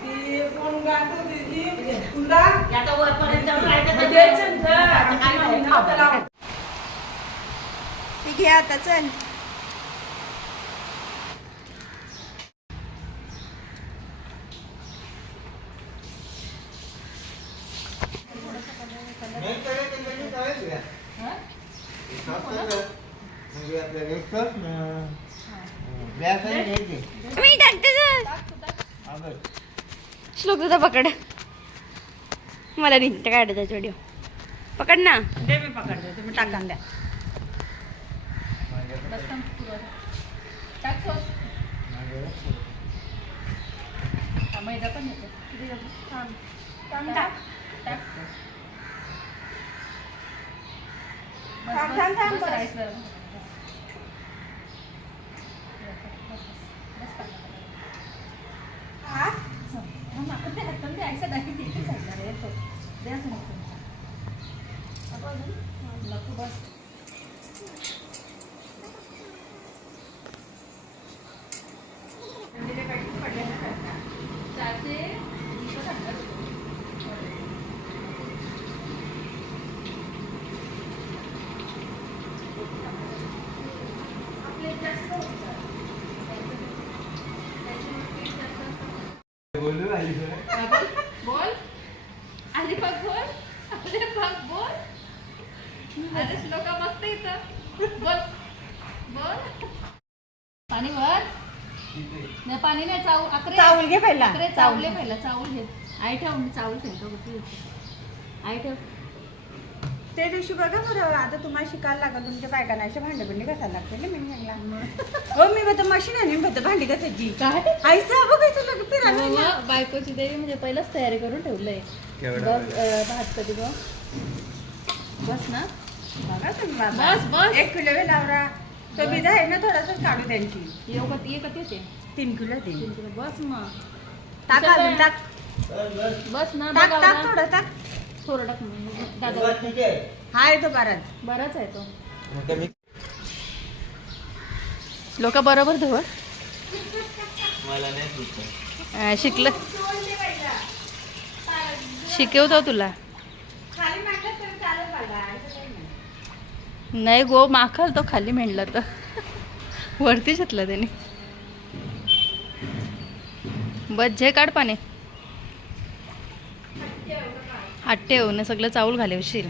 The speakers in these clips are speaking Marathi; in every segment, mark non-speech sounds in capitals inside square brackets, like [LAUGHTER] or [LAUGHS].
ती फोन गातो तिची तुला? आता चल. श्लोक तुझा पकड. मला नाही ते काढ त्याचा व्हिडिओ पकड ना. दे मी पकडते तुम्ही टाका द्या. मैदा पण येतो किती घेतो? थांब. थांब, टाक. टाक. बस, थांब, बस, थांब, थांब, बस, बस. राईसवर. बस, पाण्यात. हा? थांब, आपण ते हाताने ते ऐसा डाकी तिथे चालणार आहे तो. दे असं नको. नको अजून? नको, बस. म्हणजे ते packet पडले ना त्याच्या. चारशे वीसच आणणार होतो. आपले जास्त होतात. त्याच्यामुळे पीठ जास्त असतं. हा, बोलू बोल अरे बघ बोल अरे बघ बोल अरे श्लोका बघते इथं. बोल बोल पाणी भर. नाही पाणी नाही चावू अकरे. चावल घे पहिला. अकरे चावले पहिला चावल घे. आई ठेव मी चावल ठेवतो बघ. तू. आई ठेव. त्या दिवशी बघा बरं आता तुम्हाला शिकायला लागल तुमच्या बायकांना असे भांडे बिंडे घासायला लागते ना मी म्हणला. हो मी बघतो मशीन आहे मी बघतो भांडी घासायची. काय? आईचा बघायचं लगे फिरायला लागलं. बाबा, बायकोची देवी म्हणजे पहिलाच तयारी करून ठेवलंय. केवढा बघ अं, भात कधी बघ. बस ना. बघा तुम्ही बाबा. बस, बस. एक किलो लावरा. तो बिदा आहे ना थोडासाच काढू त्यांची. येऊ का ये का तीन किलो दे तीन किलो. बस मग. टाक अजून टाक. बस ना टाक बघा टाक ना. थोडं टाक. थोडं टाक मग. दादा. हाय तो बराच बराच आहे तो. लोक बरोबर धुव. मला नाही सुचत. शिकलं. शिकवतो तुला. खाली मांडलं तर चालेल मला असं काही नाही. गो माखल तो खाली म्हणला तर. वरती घेतला त्याने. बस जे काढ पाने. आट्टे येऊ ना सगळं चावल घालवशील.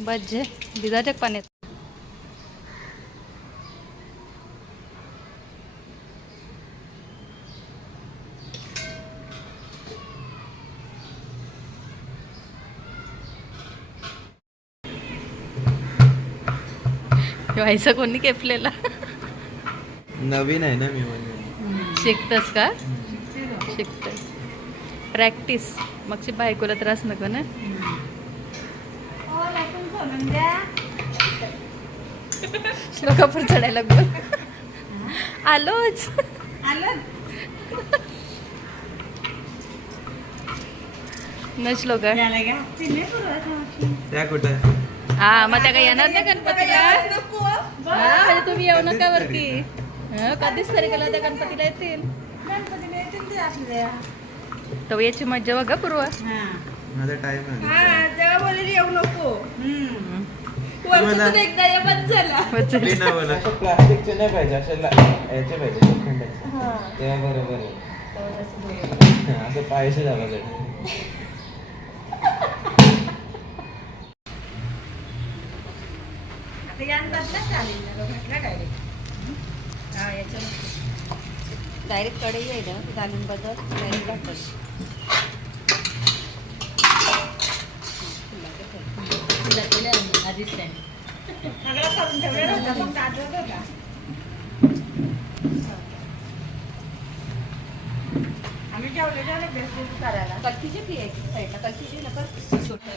बस जे. भिजाटे पाण्यात. व्हायचं कोणी केपलेला नवीन आहे ना मी म्हणजे शिकतस का? शिकत प्रॅक्टिस मगची बायकोला त्रास नको ना? हो श्लोकापूर चढायला बोल आलोच. आलं न श्लोका. त्या कुठं? हा मग त्या काय येणार नाही गणपतीला? नको. हा म्हणजे तुम्ही येऊ नका वरती. हा कधीच तरी गेला त्या गणपतीला येतील. ते याची मज्जा बघा पूर्व. हा. माझा टाइम आहे. हा, तेव्हा बोलले येऊ नको. हम्म. तुम्हाला- वर्षातून एकदा ये बंद झाला मी ना बोला. प्लास्टिकचे नाही पाहिजे असे ला- याचे पाहिजे लोखंडाचे. तेव्हा बरोबर आहे. हा, असं पाहिजे झालं [LAUGHS] आता चालेल ना. हा याच्यावर डायरेक्ट कढई आहे ना घालून बदल डायरेक्ट टाकत आधीच सगळं करून ठेवलेलं होतं, मग गाजर होता. आम्ही जेवले जेवले बेस्ट करायला कल्तीची फी आहे कल्तीची नका छोटी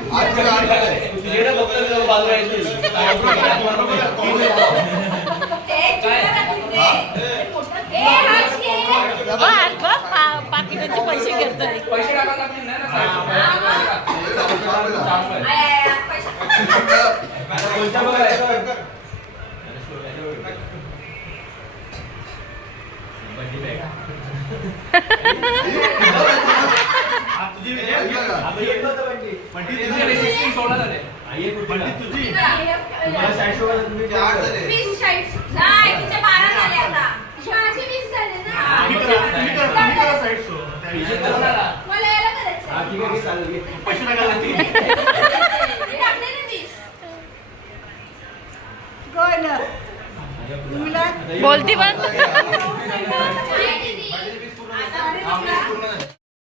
आहेत. साईडच्या आणि पुढे. तिचं नंतर मी ना. तुझ्याकडे बघतो तुला बाजूला येतील. ए, चिमटा टाकून दे. ए, हात घे. बाबा आज बघ पा- पाकिटाचे पैसे घेतोय पैसे टाकायला लागतील नाही ना साईडच्या पुढे. चांगलं आहे. आय, आय, आय, पैसा. आता कोणत्या बघायचं? तुझी विजय? आता येत नव्हतं बंटी. बंटी तुझी तुझे आली. resistance सोळा झाले. आई आहे कुठली? तुझी. तुम्हाला side show ला तुम्ही काय करता? वीस शाईट्स. नाही, तिचे बारा झाले आता. माझे वीस झाले ना. तुम्ही करा, तुम्ही करा, तुम्ही करा side show. त्या विजय विजय करू करा. नका. मला यायला करायचं. हा, ठीक आहे, ठीक आहे, चालेल, घे. पैसे टाकायला लागतील. [LAUGHS] मी टाकले ना वीस. कोण तुला आता ये. बोलती पण.